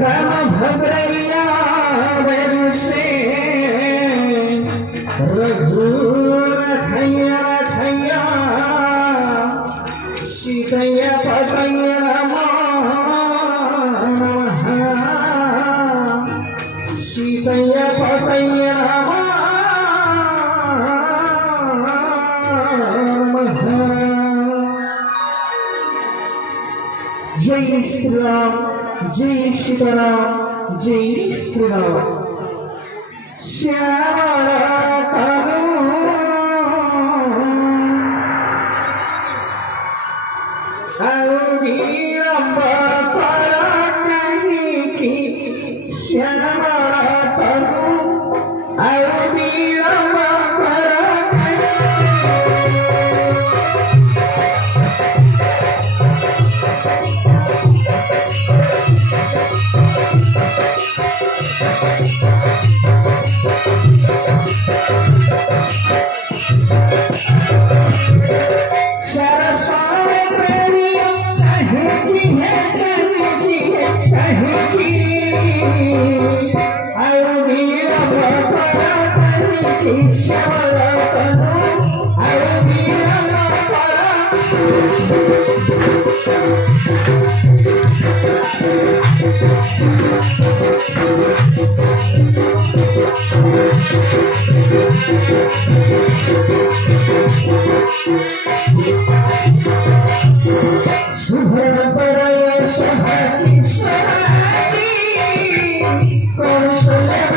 राम भद्रैया वैसे रघुरथैया ठैया सीतैया पतैया नमः सीतैया पतैया नमः। जय श्री राम, जय सीताराम, जय श्री राम। श्यामला तनु विलंब कर कहीं की श्यामला तनु विलंब कर Kौशल्या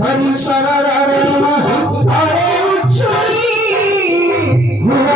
हरि शरण हरे उच्चली हरि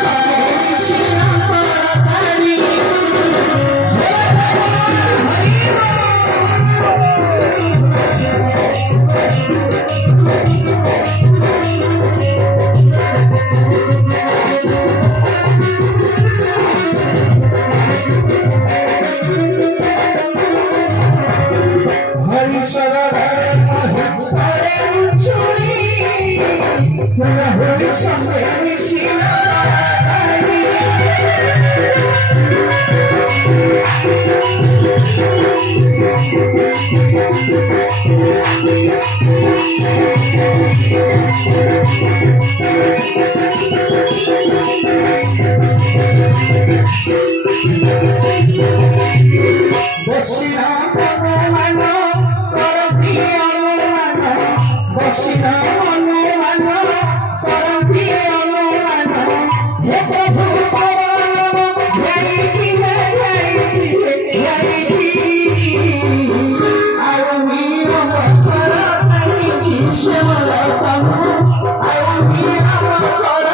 शरण शिव परतरी हरि शरण हरे उच्चली हरि शरण शिव बसिना हनुमान करती अनुमान बसिना हनुमान करती अनुमान हे प्रभु पवन ध्यायिकी ଆଉ वीर ମକର କାହିଁକି ସେବର ତନୁ ଆଉ वीर ମକର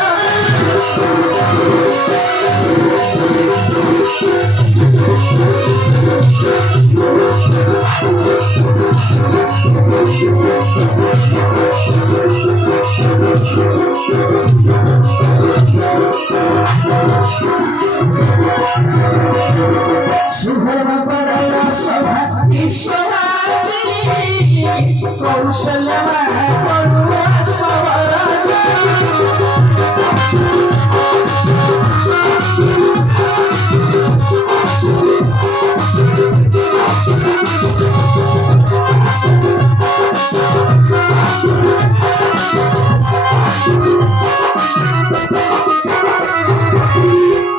सुधर्म परायण सभा ईश्वराजी कौशलवा करुणा स्वराजी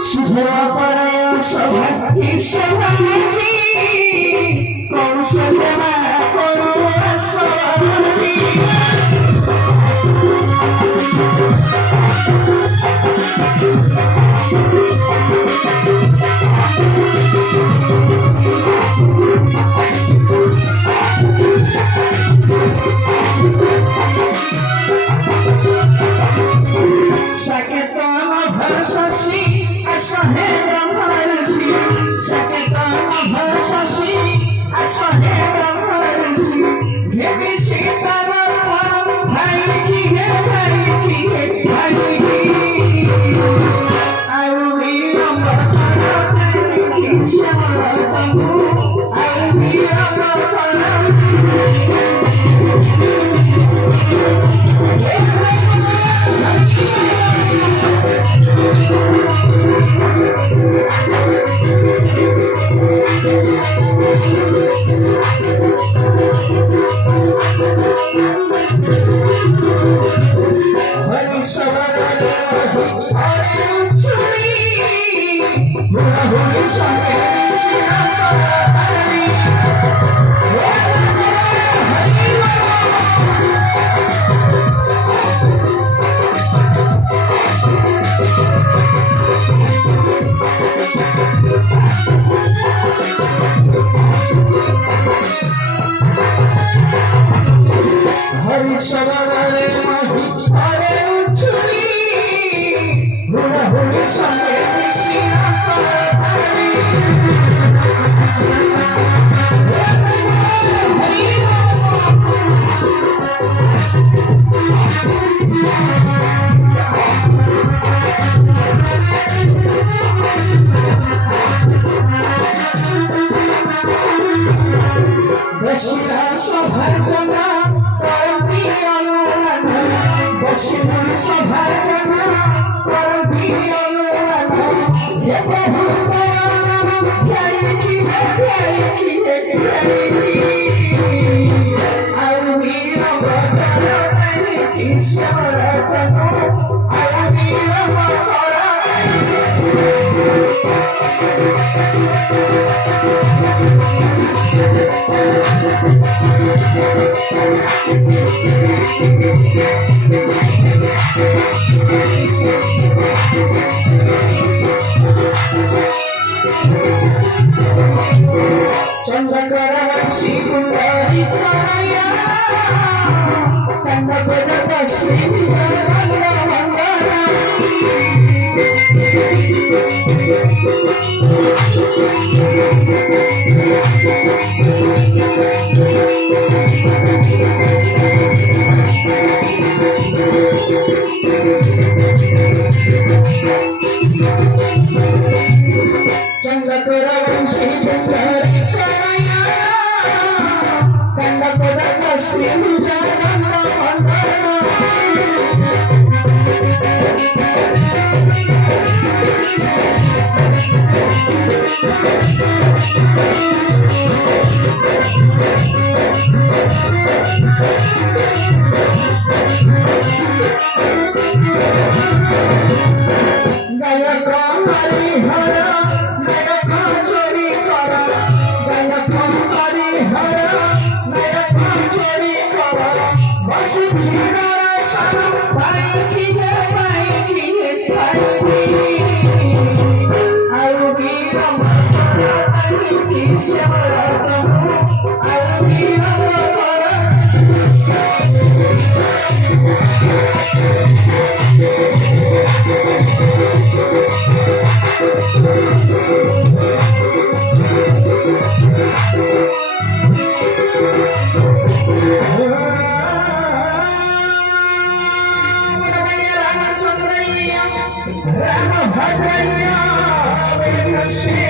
सुधर्म परायण सभा ईश्वराजी कौशलवा करुणा स्वराजी Saketana bharsasi asahe brahmarsi Saketana bharsasi asahe brahmarsi Gheni sitara bhai ki Au veera makara ki shamatamu Au veera makara Hari शरण हरे उच्चली हरि शरण शिव परतरी हरि शरण हरे उच्चली हरि शरण शिव परतरी बसिना सभाजना करती अनुमान बसिना सभाजना करती अनुमान हे प्रभु ध्यायिकी ଆଉ वीर ମକର କାହିଁକି ସେବର ତନୁ ଆଉ वीर ମକର चंद्रकरवंशी कुंडारी काया कन्नपद बसी चंद्रकरवंशी कुंडारी काया कन्नपद बसी Ram Bhadraya